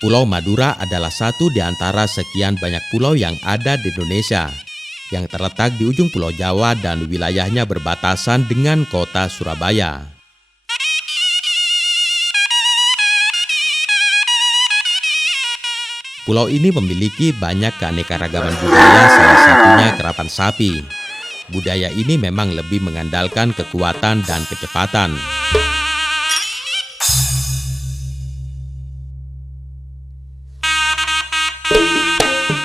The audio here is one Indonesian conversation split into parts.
Pulau Madura adalah satu di antara sekian banyak pulau yang ada di Indonesia, yang terletak di ujung Pulau Jawa dan wilayahnya berbatasan dengan kota Surabaya. Pulau ini memiliki banyak keanekaragaman budaya, salah satunya kerapan sapi. Budaya ini memang lebih mengandalkan kekuatan dan kecepatan.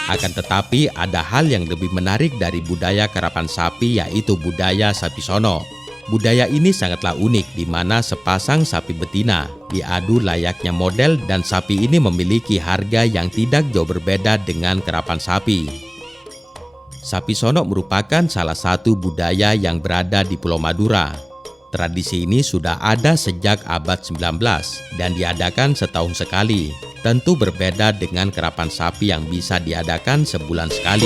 Akan tetapi ada hal yang lebih menarik dari budaya karapan sapi, yaitu budaya sapi sono. Budaya ini sangatlah unik di mana sepasang sapi betina diadu layaknya model dan sapi ini memiliki harga yang tidak jauh berbeda dengan karapan sapi. Sapi sono merupakan salah satu budaya yang berada di Pulau Madura. Tradisi ini sudah ada sejak abad 19 dan diadakan setahun sekali. Tentu berbeda dengan karapan sapi yang bisa diadakan sebulan sekali.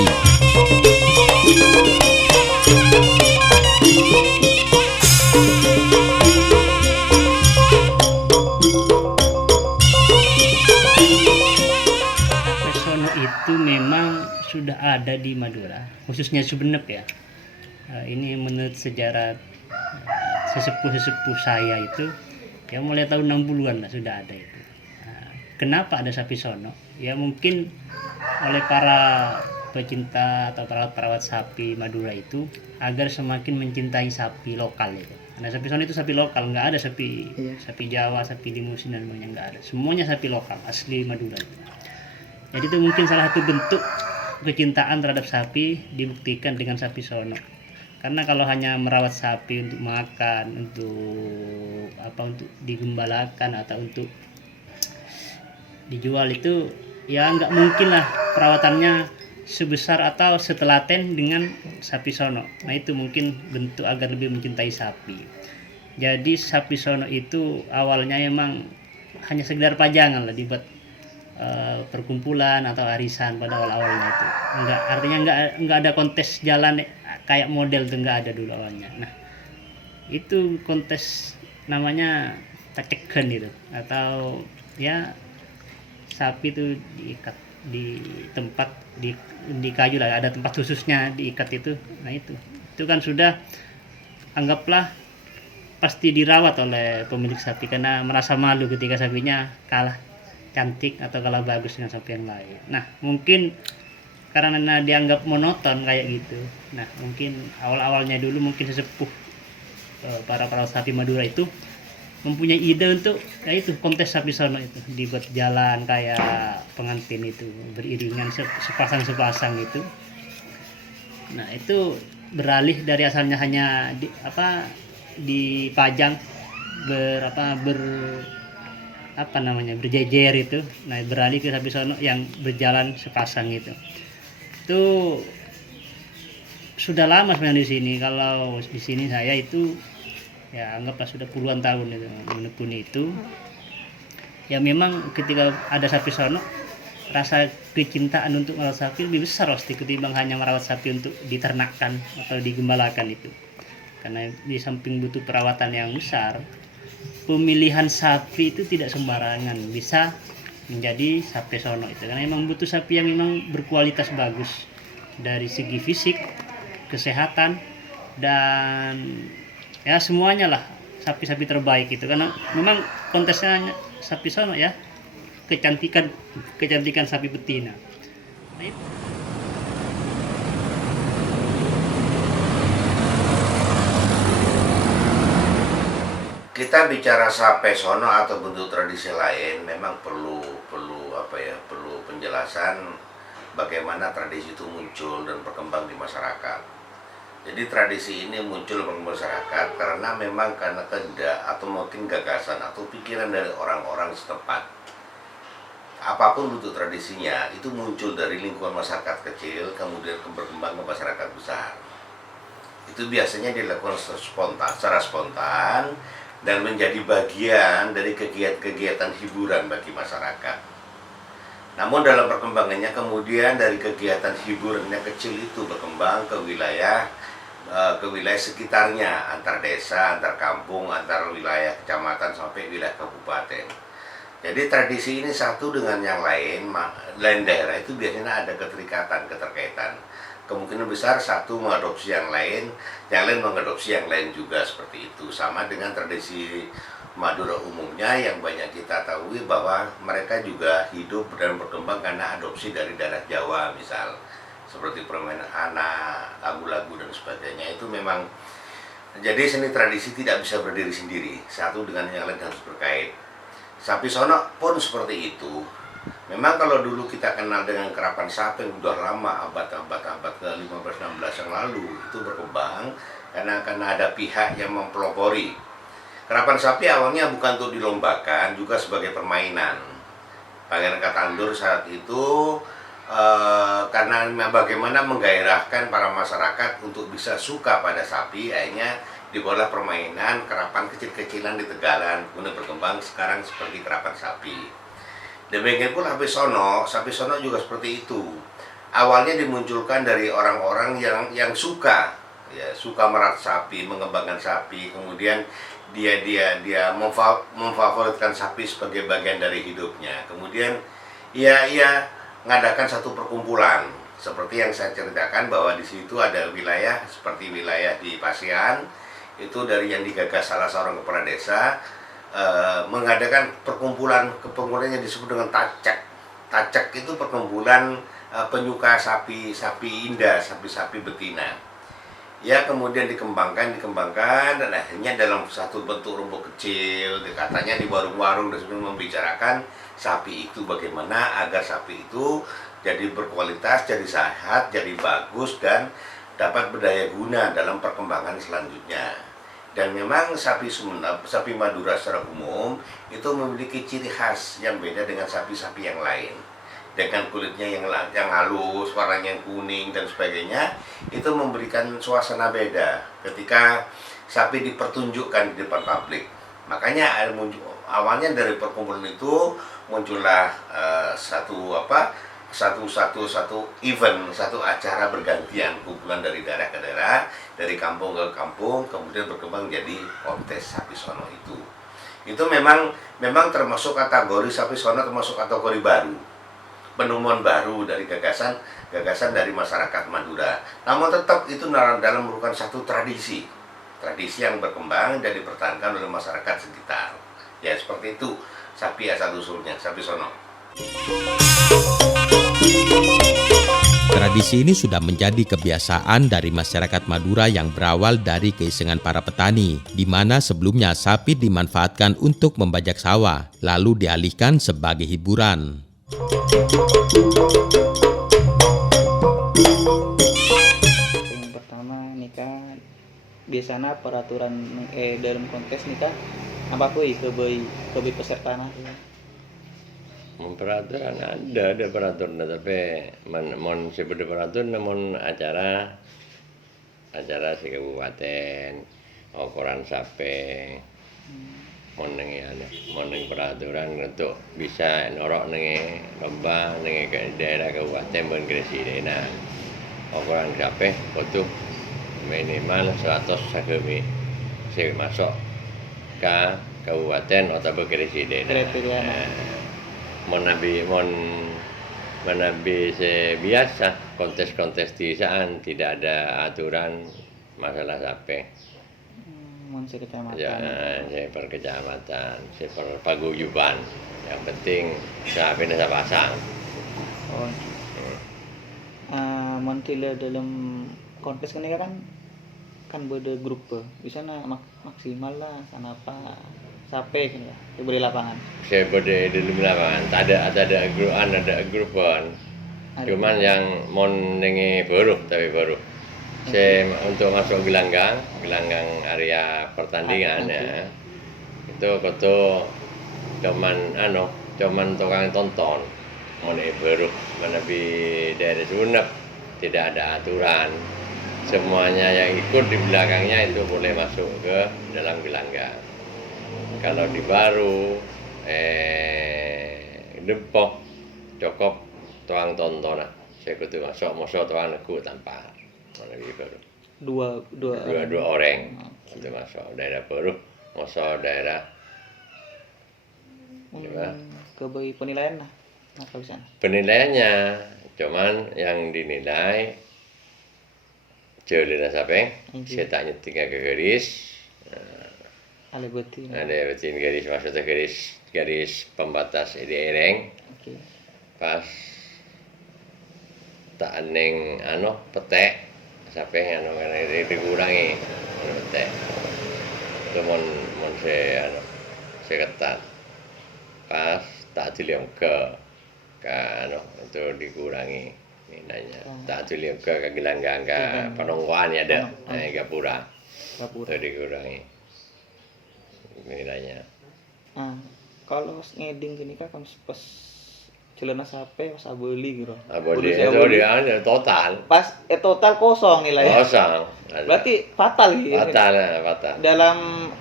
Sono itu memang sudah ada di Madura, khususnya Sumenep ya. Ini menurut sejarah sesepuh-sesepuh saya itu, ya mulai tahun 60-an lah sudah ada itu. Kenapa ada sapi sono? Ya mungkin oleh para pecinta atau perawat-perawat sapi Madura itu agar semakin mencintai sapi lokal itu. Karena sapi sono itu sapi lokal, nggak ada sapi Jawa, sapi limusin dan semuanya nggak ada. Semuanya sapi lokal asli Madura itu. Jadi itu mungkin salah satu bentuk kecintaan terhadap sapi dibuktikan dengan sapi sono. Karena kalau hanya merawat sapi untuk makan, untuk digembalakan atau untuk dijual itu ya nggak mungkin lah perawatannya sebesar atau setelaten dengan sapi sono. Nah itu mungkin bentuk agar lebih mencintai sapi. Jadi sapi sono itu awalnya emang hanya sekedar pajangan lah, dibuat perkumpulan atau arisan pada awal-awalnya itu. Artinya nggak ada kontes jalan kayak model tuh, nggak ada dulu awalnya. Nah itu kontes namanya taceken itu, atau ya sapi itu diikat di tempat di kayu lah, ada tempat khususnya diikat itu. Nah itu kan sudah anggaplah pasti dirawat oleh pemilik sapi karena merasa malu ketika sapinya kalah cantik atau kalah bagus dengan sapi yang lain. Nah mungkin karena dianggap monoton kayak gitu. Nah mungkin awal-awalnya dulu mungkin sesepuh para perawat sapi Madura itu mempunyai ide untuk ya itu kontes sapi sono itu, dibuat jalan kayak pengantin itu beriringan sepasang itu. Nah itu beralih dari asalnya hanya dipajang berjejer itu. Nah beralih ke sapi sono yang berjalan sepasang itu sudah lama sebenarnya di sini. Kalau di sini saya itu ya anggaplah sudah puluhan tahun itu menekuni itu. Ya memang ketika ada sapi sono, rasa kecintaan untuk merawat sapi lebih besar pasti ketimbang hanya merawat sapi untuk diternakkan atau digembalakan itu. Karena di samping butuh perawatan yang besar, pemilihan sapi itu tidak sembarangan bisa menjadi sapi sono itu. Karena memang butuh sapi yang memang berkualitas bagus dari segi fisik, kesehatan, dan ya semuanya lah, sapi-sapi terbaik itu. Karena memang kontesnya sapi sono ya, kecantikan sapi betina. Nah, itu. Kita bicara sapi sono atau bentuk tradisi lain memang perlu penjelasan bagaimana tradisi itu muncul dan berkembang di masyarakat. Jadi tradisi ini muncul di masyarakat karena kehendak atau mungkin gagasan atau pikiran dari orang-orang setempat. Apapun bentuk tradisinya itu muncul dari lingkungan masyarakat kecil kemudian berkembang ke masyarakat besar. Itu biasanya dilakukan secara spontan dan menjadi bagian dari kegiatan hiburan bagi masyarakat. Namun dalam perkembangannya kemudian dari kegiatan hiburannya kecil itu berkembang ke wilayah sekitarnya, antar desa, antar kampung, antar wilayah kecamatan sampai wilayah kabupaten. Jadi tradisi ini satu dengan yang lain, lain daerah itu biasanya ada keterkaitan. Kemungkinan besar satu mengadopsi yang lain mengadopsi yang lain juga seperti itu. Sama dengan tradisi Madura umumnya yang banyak kita tahu bahwa mereka juga hidup dan berkembang karena adopsi dari daerah Jawa misal. Seperti permainan anak, lagu-lagu dan sebagainya itu memang. Jadi seni tradisi tidak bisa berdiri sendiri, satu dengan yang lain harus berkait. Sapi Sono pun seperti itu. Memang kalau dulu kita kenal dengan kerapan sapi yang sudah lama, abad ke-15-16 yang lalu, itu berkembang karena ada pihak yang mempelopori. Kerapan sapi awalnya bukan untuk dilombakan, juga sebagai permainan. Pangeran Katandur saat itu karena bagaimana menggairahkan para masyarakat untuk bisa suka pada sapi, akhirnya dibuatlah permainan kerapan kecil-kecilan di Tegalan, kemudian berkembang sekarang seperti kerapan sapi. Demikian pun sapi sono juga seperti itu. Awalnya dimunculkan dari orang-orang yang suka merawat sapi, mengembangkan sapi, kemudian dia memfavoritkan sapi sebagai bagian dari hidupnya. Kemudian ia mengadakan satu perkumpulan seperti yang saya ceritakan bahwa di situ ada wilayah seperti wilayah di Pasean. Itu dari yang digagas salah seorang kepala desa mengadakan perkumpulan yang disebut dengan tacak. Tacak itu perkumpulan penyuka sapi indah, sapi betina. Ya kemudian dikembangkan dan akhirnya dalam satu bentuk rumput kecil, katanya di warung-warung dan sebagainya membicarakan sapi itu bagaimana agar sapi itu jadi berkualitas, jadi sehat, jadi bagus dan dapat berdaya guna dalam perkembangan selanjutnya. Dan memang sapi Madura secara umum itu memiliki ciri khas yang beda dengan sapi-sapi yang lain. Dengan kulitnya yang halus, warnanya yang kuning dan sebagainya, itu memberikan suasana beda ketika sapi dipertunjukkan di depan publik. Makanya awalnya dari perkumpulan itu muncullah satu event, satu acara bergantian, kumpulan dari daerah ke daerah, dari kampung ke kampung, kemudian berkembang jadi kontes sapi sono itu. Itu memang termasuk kategori sapi sono, termasuk kategori baru, penemuan baru dari gagasan dari masyarakat Madura. Namun tetap itu dalam merupakan satu tradisi yang berkembang dan dipertahankan oleh masyarakat sekitar. Ya seperti itu sapi asal usulnya, sapi sono. Tradisi ini sudah menjadi kebiasaan dari masyarakat Madura yang berawal dari keisengan para petani, di mana sebelumnya sapi dimanfaatkan untuk membajak sawah, lalu dialihkan sebagai hiburan. Yang pertama nikah biasanya peraturan dalam kontes nikah apa kuy ke peserta nah. Peraturan ada peraturan tapi mon seperti peraturan namun acara si kabupaten ukuran sape mon peraturan untuk bisa norok nengi lomba nengi ke daerah kabupaten mon Gresik ukuran sape butuh minimal 100 sakemi si masuk ke kabupaten atau Gresik menabi biasa kontes desaan tidak ada aturan masalah sape. Sekecamatan. Ya, per kecamatan, per paguyuban. Yang penting sapinya saya pasang. Oh. Montila dalam kontes kan beda grup bisa maksimal lah sana apa sape kan ya diberi lapangan. Saya berde di lapangan. Ada grupan. Cuman yang mon nengi baru. Saya untuk masuk gelanggang area pertandingan ya. Itu cuman tukang tonton. Mon baru menepi dari sunep tidak ada aturan. Semuanya yang ikut di belakangnya itu boleh masuk ke dalam gelanggang. Kalau di baru dempok cokop tuang tonton saya kudu masuk tuang aku tanpa lebih baru dua orang untuk masuk daerah baru masuk daerah ke bagi penilaian lah apa bisa Penilaiannya cuman yang dinilai jelena sampai saya tak nyeting ke garis. ale beti Ada betin garis maksudnya garis pembatas ereng. oke Pas tak aneng petek sampai dikurangi petek. Itu mon saya ketat. Pas tak dilihat ke itu dikurangi nilainya. Tak dilihat ke gelanggang ke penongkoan ya ada gapura. Gapura. Itu dikurangi nilainya. Kalau ngeding gini kan pas celana sape pas beli gitu. Beli itu dia total. Pas total kosong nilainya. Kosong. Berarti fatal gitu. Fatal. Dalam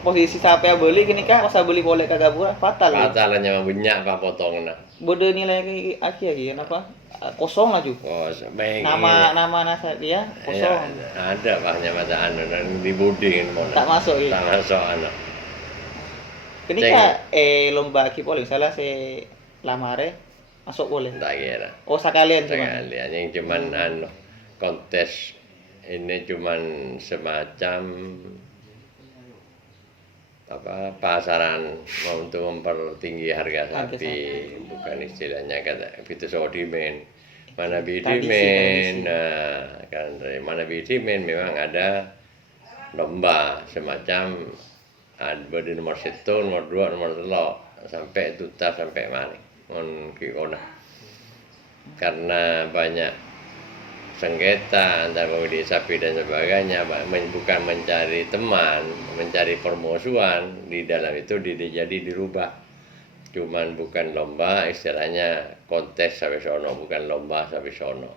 posisi sape beli gini kan pas beli boleh kagak gapura fatal. Fatal hanya banyak pak potongnya. Bode nilai akhir gitu apa? Kosong aja. Nama nasa dia kosong. Ya, ada paknya mata dibuding Tak masuk gitu. Tak masuk Ketika lomba kipol salah saya lamare masuk boleh. Tak kira. Oh sekalian cuma. Sekalian yang cuman kontes ini cuman semacam pasaran untuk mempertinggi harga sapi, bukan istilahnya kata itu so demand. Mana demand, kan dari mana demand memang ada lomba semacam ada nomor 1, nomor 2, nomor 3 sampai tutar sampai mana kikona. Karena banyak sengketa antara pembeli sapi dan sebagainya, bukan mencari teman, mencari permusuhan di dalam itu jadi dirubah. Cuman bukan lomba, istilahnya kontes sapi sono, bukan lomba sapi sono.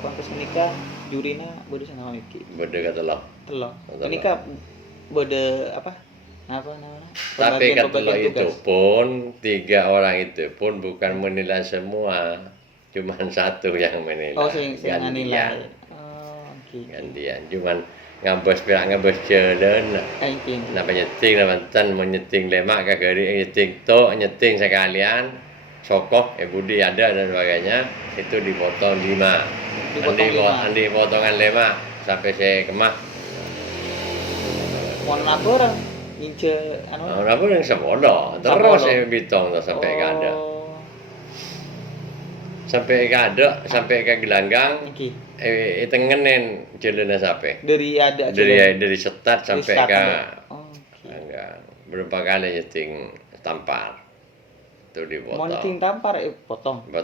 Kontes menikah jurina bode sana miki. Bode katelok. Telok. Menikah bode apa? Apa namanya? Tapi katelok itu pun 3 orang itu pun bukan menilai semua, cuman 1 yang menilai. Oh, sing nilai. Gantian. Cuman ngabes jalan. Napa nyeting namantan menyeting lemak ke gari nyeting to nyeting sekalian. Sokok, budi ada dan sebagainya itu dipotong 5. Andi potongan 5 sampai saya kemah. Mau apa orang ince apa yang semono terus saya bitong sampai kada. Sampai ke gelanggang. Tengenen jelena sampai. Dari start sampai ke berapa kali nyeting tampar. Itu dipotong. Monting tampar potong 5.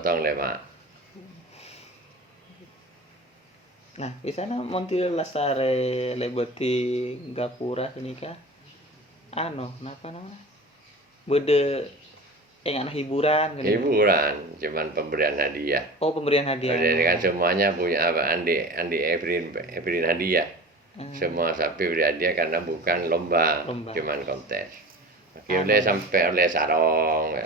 Nah di sana montil lasare lebeti gapura ini kah napa namanya bede anak hiburan cuman pemberian hadiah. Pemberian hadiah. Jadi kan semuanya punya apa Andi Efrin hadiah. Semua sapi beri hadiah karena bukan lomba. Cuman kontes. Oleh sampai oleh sarong.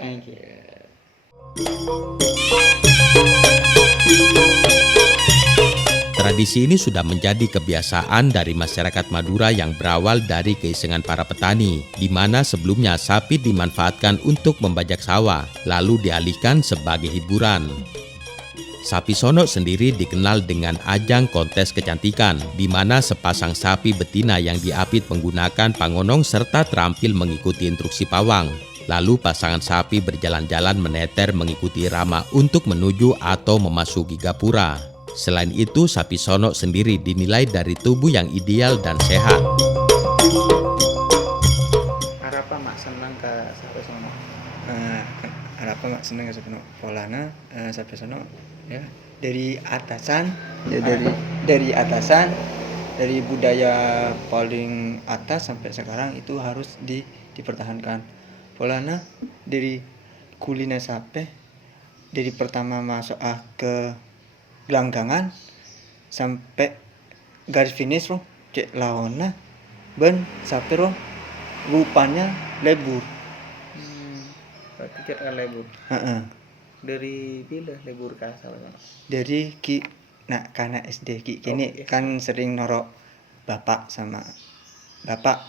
Tradisi ini sudah menjadi kebiasaan dari masyarakat Madura yang berawal dari keisengan para petani, di mana sebelumnya sapi dimanfaatkan untuk membajak sawah, lalu dialihkan sebagai hiburan. Sapi sono sendiri dikenal dengan ajang kontes kecantikan, di mana sepasang sapi betina yang diapit menggunakan pangonong serta terampil mengikuti instruksi pawang. Lalu pasangan sapi berjalan-jalan meneter mengikuti irama untuk menuju atau memasuki gapura. Selain itu, sapi sono sendiri dinilai dari tubuh yang ideal dan sehat. Harapa mak senang ke sapi sono? Harapa mak senang ke sapi sono? Polana sapi sono ya dari atasan, dari atasan, dari budaya paling atas sampai sekarang itu harus dipertahankan. Polana dari kuliner sapi dari pertama masuk ke gelanggangan sampai garis finish cek lawannya ben sapi rupanya lebur. Berarti kira lebur. Heeh. Dari bila lebur ke asal? Dari karena SD kini kan sering norok bapak sama bapak,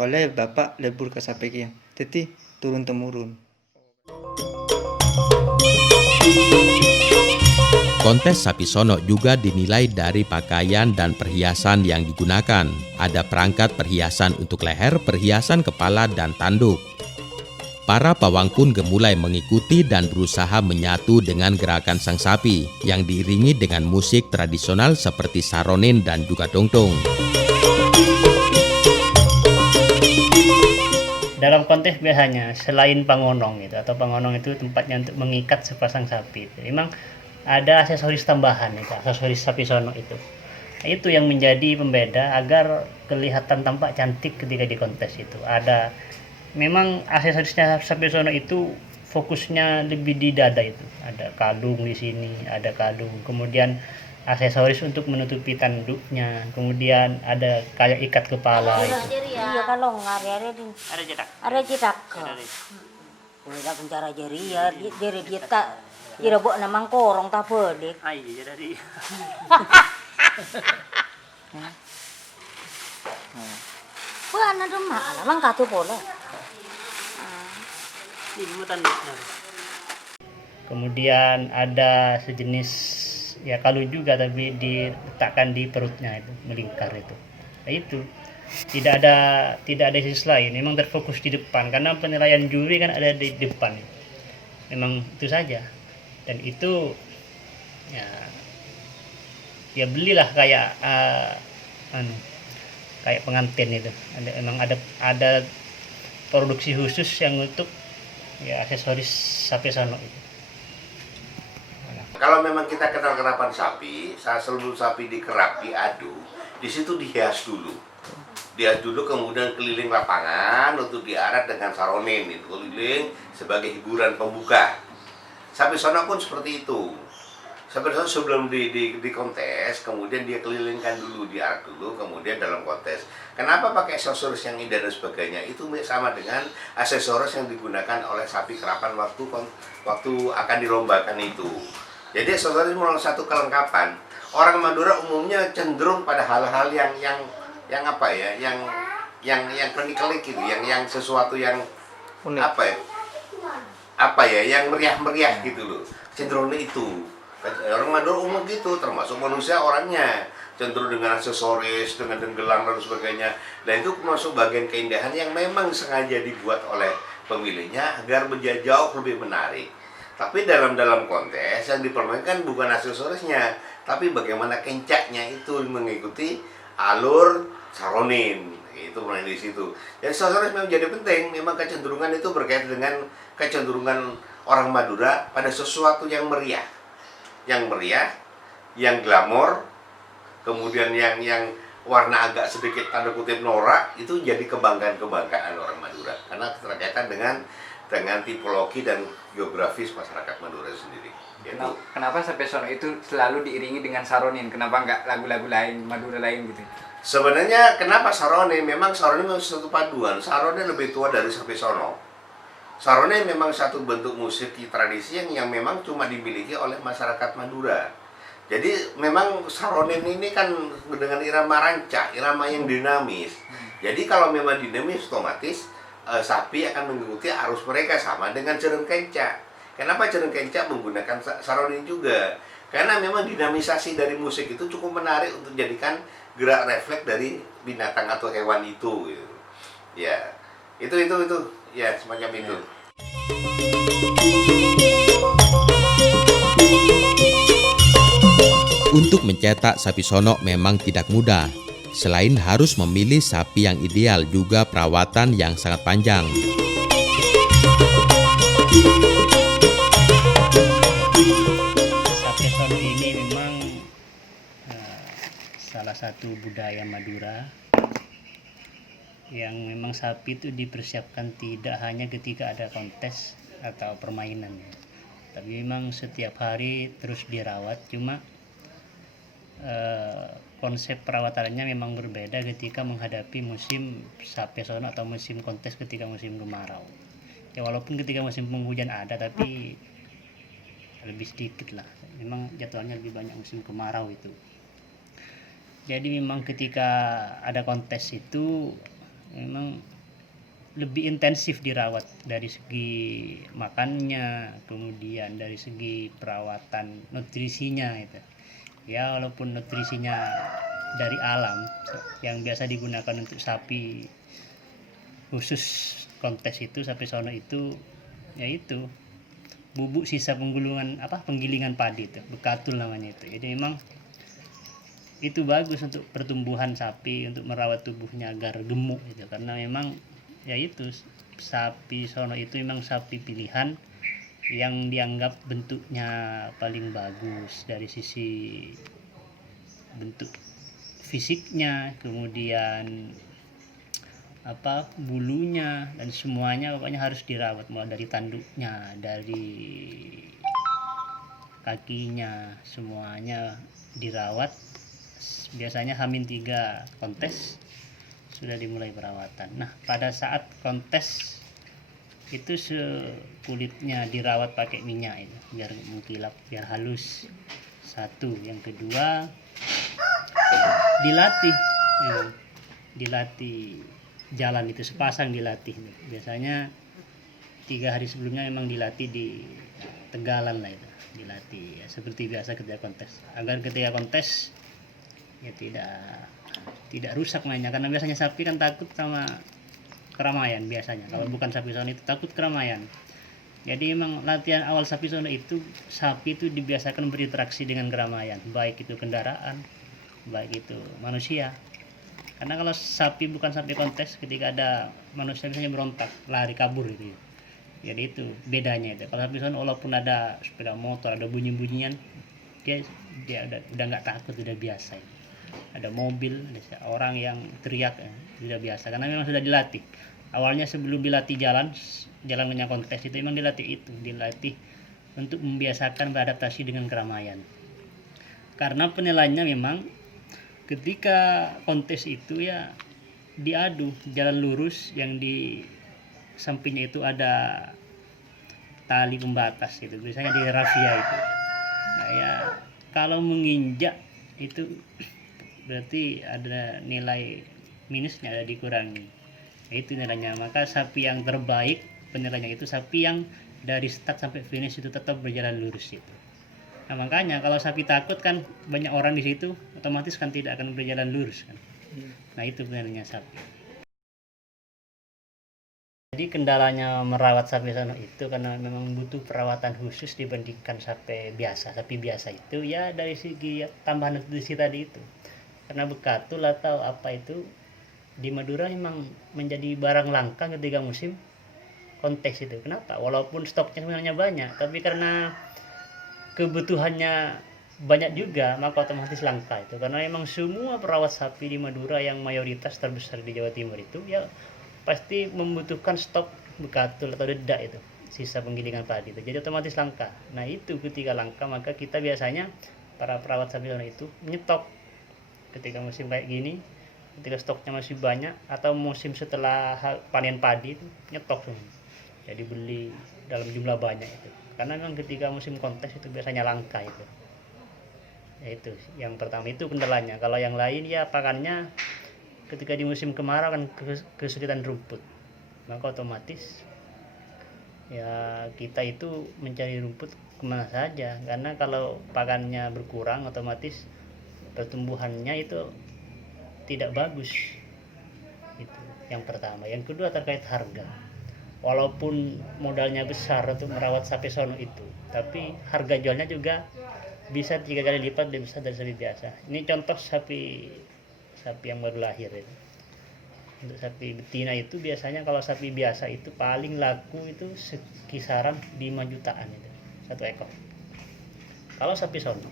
oleh bapak lebur ke sampai kian, jadi turun temurun. Kontes sapi sono juga dinilai dari pakaian dan perhiasan yang digunakan. Ada perangkat perhiasan untuk leher, perhiasan kepala, dan tanduk. Para pawang pun gemulai mengikuti dan berusaha menyatu dengan gerakan sang sapi yang diiringi dengan musik tradisional seperti saronin dan juga dongdong. Dalam konteks biasanya selain pangonong itu, atau pangonong itu tempatnya untuk mengikat sepasang sapi itu, memang ada aksesoris tambahan itu, aksesoris sapi sono itu. Itu yang menjadi pembeda agar kelihatan tampak cantik ketika di kontes itu. Ada memang aksesorisnya sapi sono itu fokusnya lebih di dada itu. Ada kalung di sini, ada kalung. Kemudian aksesoris untuk menutupi tanduknya. Kemudian ada kayak ikat kepala itu. Iya kalong hari-hari din. Ada jedak. Ada cetak. Udah penjara jari ya, jari dia tak ira buat namang korong tak pedik. Ai jadi. Wah, anak rumah, namang katu boleh. Kemudian ada sejenis ya kalung juga tapi diletakkan di perutnya itu, melingkar itu. Nah, itu tidak ada sisi lain, memang terfokus di depan karena penilaian juri kan ada di depan. Memang itu saja. Dan itu ya belilah kayak kayak pengantin itu. Memang ada produksi khusus yang untuk ya aksesoris sapi sono itu. Kalau memang kita kenal kerapan sapi, saat sebelum sapi dikerap, diadu, di situ dihias dulu. Dihias dulu, kemudian keliling lapangan untuk diarak dengan saronin, itu keliling sebagai hiburan pembuka. Sapi sono pun seperti itu. Sapi sono sebelum di kontes, kemudian dia kelilingkan dulu, diarak dulu, kemudian dalam kontes. Kenapa pakai aksesoris yang indah dan sebagainya? Itu sama dengan aksesoris yang digunakan oleh sapi kerapan waktu akan dilombakan itu. Jadi aksesoris merupakan satu kelengkapan. Orang Madura umumnya cenderung pada hal-hal yang apa ya, yang kelik-kelik gitu, yang sesuatu yang Unik. yang meriah-meriah gitu loh. Cenderungnya itu. Orang Madura umum gitu, termasuk manusia orangnya cenderung dengan aksesoris, dengan gelang dan sebagainya. Dan itu masuk bagian keindahan yang memang sengaja dibuat oleh pemilihnya agar menjadi jauh lebih menarik. Tapi dalam kontes yang dipermainkan bukan aksesorisnya, tapi bagaimana kencaknya itu mengikuti alur saronin. Itu mulai di situ. Jadi aksesoris memang jadi penting. Memang kecenderungan itu berkaitan dengan kecenderungan orang Madura pada sesuatu yang meriah, yang glamor, kemudian yang warna agak sedikit tanda kutip norak, itu jadi kebanggaan orang Madura karena terkaitan dengan tipologi dan geografis masyarakat Madura sendiri. Kenapa sapi sono itu selalu diiringi dengan saronin? Kenapa nggak lagu-lagu lain Madura lain gitu? Sebenarnya kenapa saronin? Memang saronin memang satu paduan. Saronin lebih tua dari sapi sono. Saronin memang satu bentuk musik tradisi yang memang cuma dimiliki oleh masyarakat Madura. Jadi memang saronin ini kan dengan irama rancak, irama yang dinamis. Jadi kalau memang dinamis otomatis sapi akan mengikuti arus mereka sama dengan cereng kencak. Kenapa cereng kencak menggunakan saronin juga? Karena memang dinamisasi dari musik itu cukup menarik untuk jadikan gerak refleks dari binatang atau hewan itu. Gitu. Ya, itu ya semacam itu. Untuk mencetak sapi sono memang tidak mudah. Selain harus memilih sapi yang ideal, juga perawatan yang sangat panjang. Sapi sono ini memang salah satu budaya Madura yang memang sapi itu dipersiapkan tidak hanya ketika ada kontes atau permainan ya. Tapi memang setiap hari terus dirawat, cuma konsep perawatannya memang berbeda ketika menghadapi musim sapi sono atau musim kontes ketika musim kemarau. Ya walaupun ketika musim penghujan ada, tapi lebih sedikit lah. Memang jadwalnya lebih banyak musim kemarau itu. Jadi memang ketika ada kontes itu memang lebih intensif dirawat dari segi makannya, kemudian dari segi perawatan nutrisinya itu. Ya walaupun nutrisinya dari alam yang biasa digunakan untuk sapi khusus kontes itu, sapi sono itu yaitu bubuk sisa penggilingan padi itu, bekatul namanya itu. Jadi memang itu bagus untuk pertumbuhan sapi, untuk merawat tubuhnya agar gemuk gitu, karena memang yaitu sapi sono itu memang sapi pilihan yang dianggap bentuknya paling bagus dari sisi bentuk fisiknya, kemudian bulunya dan semuanya pokoknya harus dirawat, mulai dari tanduknya, dari kakinya, semuanya dirawat. Biasanya H-3 kontes sudah dimulai perawatan. Nah, pada saat kontes itu kulitnya dirawat pakai minyak itu biar mengkilap, biar halus. Satu, yang kedua dilatih jalan itu, sepasang dilatih. Biasanya 3 hari sebelumnya memang dilatih di tegalan lah itu, dilatih ya, seperti biasa ketika kontes, agar ketika kontes ya tidak rusak mainnya, karena biasanya sapi kan takut sama keramaian biasanya. Kalau bukan sapi sono itu takut keramaian. Jadi memang latihan awal sapi sono itu, sapi itu dibiasakan berinteraksi dengan keramaian, baik itu kendaraan, baik itu manusia. Karena kalau sapi bukan sapi kontes, ketika ada manusia biasanya berontak, lari kabur gitu. Jadi itu bedanya itu. Kalau sapi sono walaupun ada sepeda motor, ada bunyi-bunyian, dia udah nggak takut, udah biasa. Ada mobil, ada orang yang teriak, sudah biasa karena memang sudah dilatih. Awalnya sebelum dilatih jalan banyak kontes itu memang dilatih untuk membiasakan beradaptasi dengan keramaian. Karena penilaiannya memang ketika kontes itu ya diadu jalan lurus, yang di sampingnya itu ada tali pembatas itu, biasanya di rafia itu. Nah ya kalau menginjak itu berarti ada nilai minusnya, ada dikurangi. Nah, itu nilainya. Maka sapi yang terbaik penilaiannya itu sapi yang dari start sampai finish itu tetap berjalan lurus itu. Nah makanya kalau sapi takut kan banyak orang di situ, otomatis kan tidak akan berjalan lurus kan. Nah itu penilaiannya sapi. Jadi kendalanya merawat sapi sono itu karena memang butuh perawatan khusus dibandingkan sapi biasa. Sapi biasa itu ya dari segi tambahan nutrisi tadi itu. Karena bekatul atau apa itu di Madura memang menjadi barang langka ketika musim kontes itu. Kenapa? Walaupun stoknya sebenarnya banyak, tapi karena kebutuhannya banyak juga, maka otomatis langka itu. Karena memang semua perawat sapi di Madura yang mayoritas terbesar di Jawa Timur itu ya pasti membutuhkan stok bekatul atau dedak itu, sisa penggilingan padi itu. Jadi otomatis langka. Nah itu ketika langka maka kita biasanya para perawat sapi itu menyetok ketika musim kayak gini, ketika stoknya masih banyak, atau musim setelah panen padi itu nyetok semua. Jadi beli dalam jumlah banyak itu. Karena memang ketika musim kontes itu biasanya langka itu. Ya itu yang pertama, itu kendalanya. Kalau yang lain ya pakannya ketika di musim kemarau kan kesulitan rumput. Maka otomatis ya kita itu mencari rumput kemana saja, karena kalau pakannya berkurang otomatis pertumbuhannya itu tidak bagus. Itu yang pertama. Yang kedua terkait harga. Walaupun modalnya besar untuk merawat sapi sono itu, tapi harga jualnya juga bisa 3 kali lipat lebih besar dari sapi biasa. Ini contoh sapi yang baru lahir itu. Untuk sapi betina itu biasanya kalau sapi biasa itu paling laku itu kisaran 5 jutaan itu satu ekor. Kalau sapi sono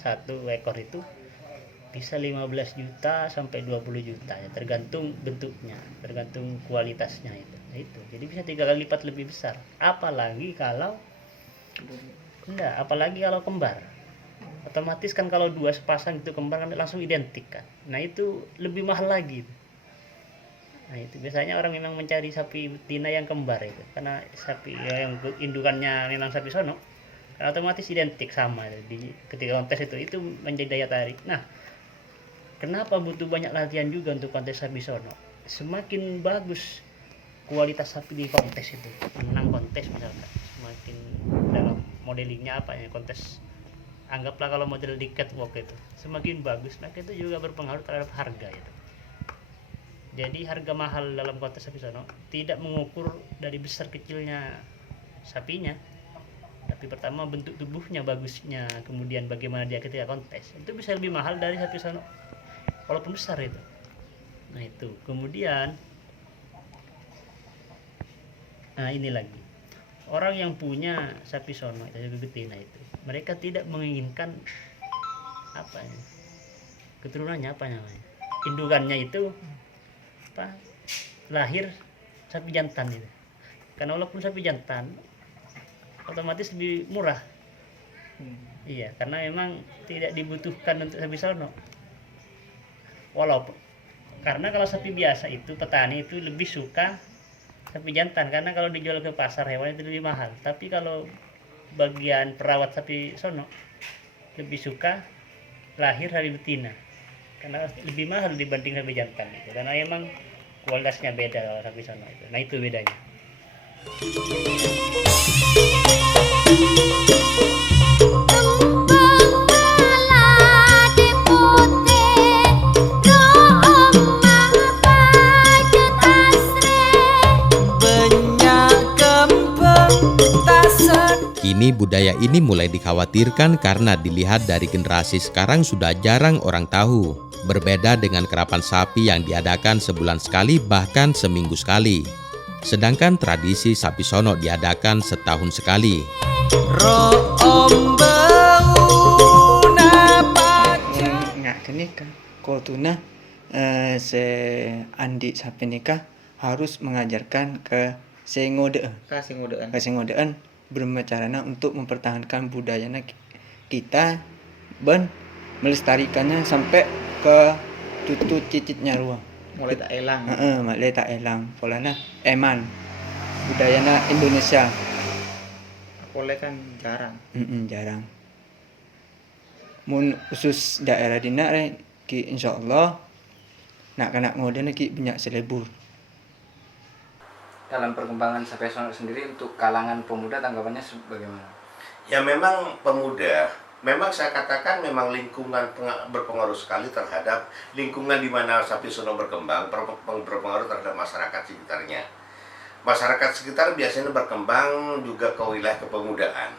satu ekor itu bisa 15 juta sampai 20 juta ya, tergantung bentuknya, tergantung kualitasnya itu. Nah, itu. Jadi bisa 3 kali lipat lebih besar. Apalagi kalau kembar. Otomatis kan kalau dua sepasang itu kembar kan langsung identik kan. Nah itu lebih mahal lagi. Nah itu biasanya orang memang mencari sapi betina yang kembar itu, karena sapi ya, yang indukannya memang sapi sono, karena otomatis identik sama di ketika kontes itu menjadi daya tarik. Nah kenapa butuh banyak latihan juga untuk kontes sapi sono? Semakin bagus kualitas sapi di kontes itu, menang kontes misalkan, semakin dalam modelingnya apa ya, kontes anggaplah kalau model di catwalk itu semakin bagus, maka itu juga berpengaruh terhadap harga itu. Jadi harga mahal dalam kontes sapi sono tidak mengukur dari besar kecilnya sapinya, tapi pertama bentuk tubuhnya bagusnya, kemudian bagaimana dia ketika kontes, itu bisa lebih mahal dari sapi sono walaupun besar itu. Nah itu kemudian, nah ini lagi, orang yang punya sapi sono atau sapi betina itu, mereka tidak menginginkan apa ya, keturunannya apa namanya, indukannya itu apa, lahir sapi jantan itu. Karena walaupun sapi jantan otomatis lebih murah. Iya, karena memang tidak dibutuhkan untuk sapi sono. Walaupun karena kalau sapi biasa itu petani itu lebih suka sapi jantan, karena kalau dijual ke pasar hewan itu lebih mahal. Tapi kalau bagian perawat sapi sono lebih suka lahir dari betina, karena lebih mahal dibanding sapi jantan itu, karena emang kualitasnya beda kalau sapi sono itu. Nah itu bedanya. Kini budaya ini mulai dikhawatirkan karena dilihat dari generasi sekarang sudah jarang orang tahu. Berbeda dengan kerapan sapi yang diadakan sebulan sekali bahkan seminggu sekali. Sedangkan tradisi sapi sono diadakan setahun sekali. Nggak kenikah, kau tuna se andi sapi nikah harus mengajarkan ke sengodean bermacarana untuk mempertahankan budayanya kita dan melestarikannya sampai ke cucu cicitnya ruang. Mulai tak elang. Mulai tak elang. Polana eman budayana Indonesia. Boleh kan jarang. Jarang. Mun khusus daerah dina ki insyaallah nak ngodene ki banyak selebur. Dalam perkembangan sapi sono sendiri untuk kalangan pemuda tanggapannya bagaimana? Ya memang pemuda, memang saya katakan memang lingkungan berpengaruh sekali terhadap lingkungan di mana sapi sono berkembang, berpengaruh terhadap masyarakat sekitarnya. Masyarakat sekitar biasanya berkembang juga ke wilayah kepemudaan,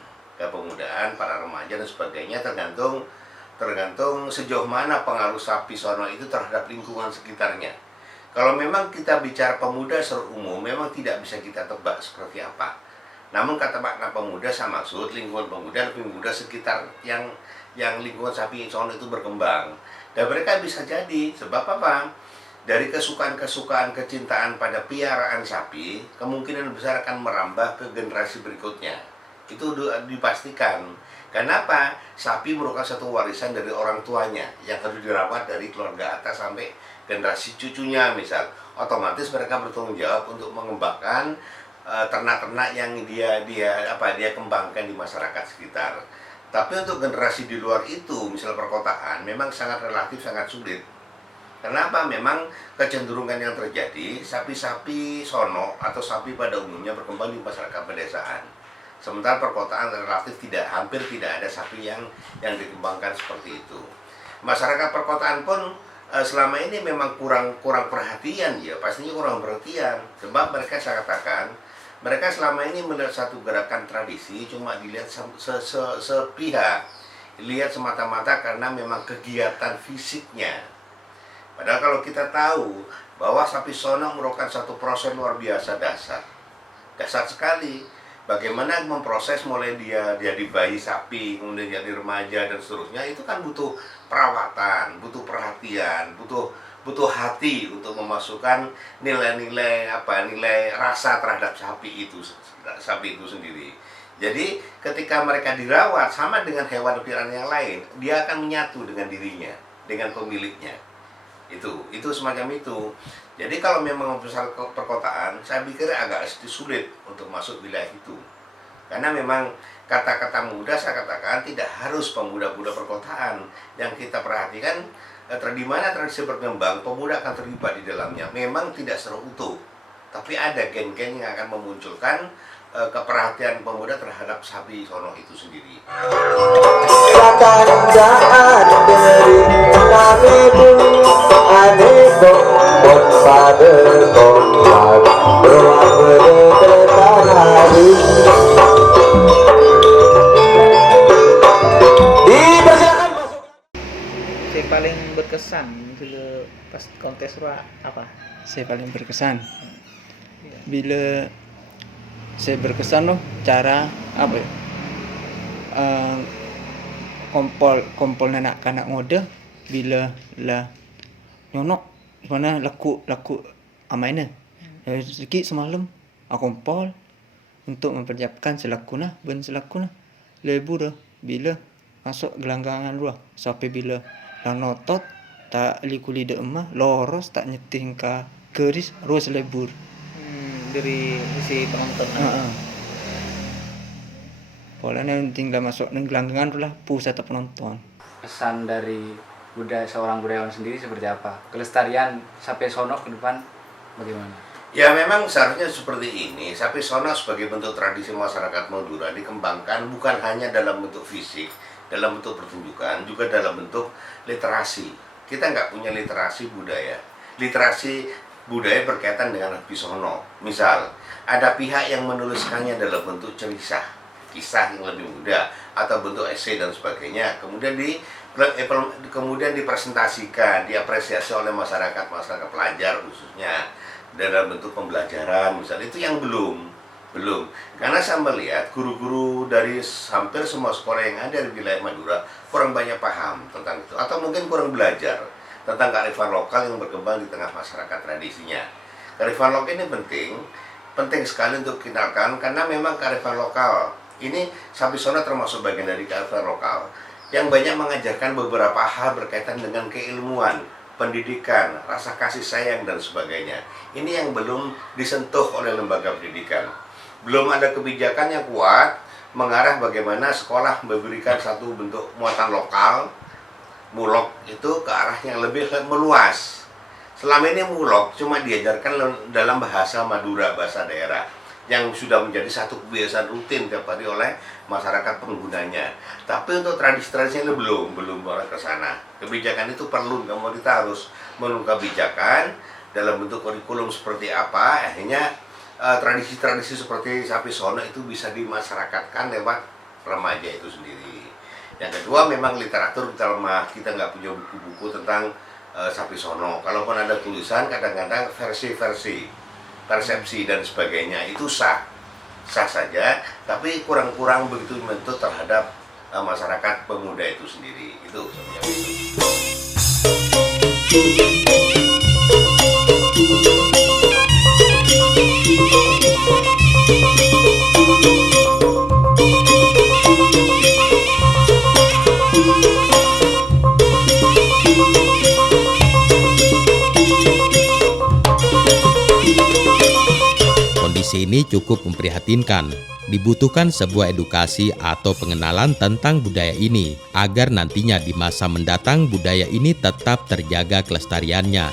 para remaja dan sebagainya, tergantung sejauh mana pengaruh sapi sono itu terhadap lingkungan sekitarnya. Kalau memang kita bicara pemuda secara umum, memang tidak bisa kita tebak seperti apa. Namun kata makna pemuda, saya maksud lingkungan pemuda, pemuda sekitar yang lingkungan sapi sono itu berkembang. Dan mereka bisa jadi, sebab apa? Dari kesukaan-kesukaan, kecintaan pada piaraan sapi, kemungkinan besar akan merambah ke generasi berikutnya. Itu dipastikan. Kenapa? Sapi merupakan satu warisan dari orang tuanya yang harus dirawat dari keluarga atas sampai generasi cucunya misal. Otomatis mereka bertanggung jawab untuk mengembangkan ternak-ternak yang dia kembangkan di masyarakat sekitar. Tapi untuk generasi di luar itu, misal perkotaan, memang sangat relatif sangat sulit. Kenapa? Memang kecenderungan yang terjadi, sapi-sapi sono atau sapi pada umumnya berkembang di masyarakat pedesaan. Sementara perkotaan relatif hampir tidak ada sapi yang dikembangkan seperti itu. Masyarakat perkotaan pun selama ini memang kurang perhatian, ya pastinya kurang perhatian. Sebab mereka, saya katakan, mereka selama ini melihat satu gerakan tradisi cuma dilihat sepihak, dilihat semata-mata karena memang kegiatan fisiknya. Padahal kalau kita tahu bahwa sapi sono merupakan satu proses luar biasa dasar sekali. Bagaimana memproses mulai dia di bayi sapi, kemudian jadi remaja dan seterusnya, itu kan butuh perawatan, butuh perhatian, butuh hati untuk memasukkan nilai rasa terhadap sapi itu sendiri. Jadi ketika mereka dirawat sama dengan hewan peliharaan yang lain, dia akan menyatu dengan dirinya, dengan pemiliknya. Itu semacam itu. Jadi kalau memang besar perkotaan, saya pikir agak sulit untuk masuk wilayah itu. Karena memang kata-kata muda saya katakan tidak harus pemuda-pemuda perkotaan. Yang kita perhatikan di mana tradisi berkembang, pemuda akan terlibat di dalamnya. Memang tidak secara utuh, tapi ada gen-gen yang akan memunculkan keperhatian pemuda terhadap sapi sono itu sendiri. Saya paling berkesan dulu pas kontes apa? Saya paling berkesan bila saya berkesan loh cara apa ya, kompol anak-anak muda bila lah nyonok mana laku amainnya sedikit semalam kompol untuk mempersiapkan selakuna lebu dah bila masuk gelanggangan luar sampai bila lang notot tak likuli de emah loros tak nyeting ka keris ruas lebur. Dari si penonton. Polanya tinggal masuk dan gelanggangan lah pusat penonton. Pesan dari seorang budayawan sendiri seperti apa? Kelestarian sapi sono ke depan bagaimana? Ya memang seharusnya seperti ini. Sapi sono sebagai bentuk tradisi masyarakat Madura dikembangkan bukan hanya dalam bentuk fisik, dalam bentuk pertunjukan, juga dalam bentuk literasi. Kita nggak punya literasi budaya. Literasi budaya berkaitan dengan sapi sono. Misal, ada pihak yang menuliskannya dalam bentuk kisah yang lebih muda atau bentuk esai dan sebagainya. Kemudian dipresentasikan, diapresiasi oleh masyarakat pelajar khususnya dalam bentuk pembelajaran. Misal itu yang belum. Karena saya melihat guru-guru dari hampir semua sekolah yang ada di wilayah Madura kurang banyak paham tentang itu, atau mungkin kurang belajar tentang kearifan lokal yang berkembang di tengah masyarakat tradisinya. Kearifan lokal ini penting sekali untuk dikenalkan, karena memang kearifan lokal ini sapi sono termasuk bagian dari kearifan lokal yang banyak mengajarkan beberapa hal berkaitan dengan keilmuan, pendidikan, rasa kasih sayang dan sebagainya. Ini yang belum disentuh oleh lembaga pendidikan. Belum ada kebijakan yang kuat mengarah bagaimana sekolah memberikan satu bentuk muatan lokal, mulok itu ke arah yang lebih meluas. Selama ini mulok cuma diajarkan dalam bahasa Madura, bahasa daerah, yang sudah menjadi satu kebiasaan rutin tiap hari oleh masyarakat penggunanya. Tapi untuk tradisi-tradisinya belum orang ke sana. Kebijakan itu perlu, kita harus menunggu kebijakan dalam bentuk kurikulum seperti apa, akhirnya tradisi-tradisi seperti sapi sono itu bisa dimasyarakatkan lewat remaja itu sendiri. Yang kedua, memang literatur kita lemah, kita nggak punya buku-buku tentang sapi sono. Kalaupun ada tulisan, kadang-kadang versi-versi, persepsi dan sebagainya itu sah saja, tapi kurang begitu menyentuh terhadap masyarakat pemuda itu sendiri. Itu sebenarnya. Kondisi ini cukup memprihatinkan. Dibutuhkan sebuah edukasi atau pengenalan tentang budaya ini agar nantinya di masa mendatang budaya ini tetap terjaga kelestariannya.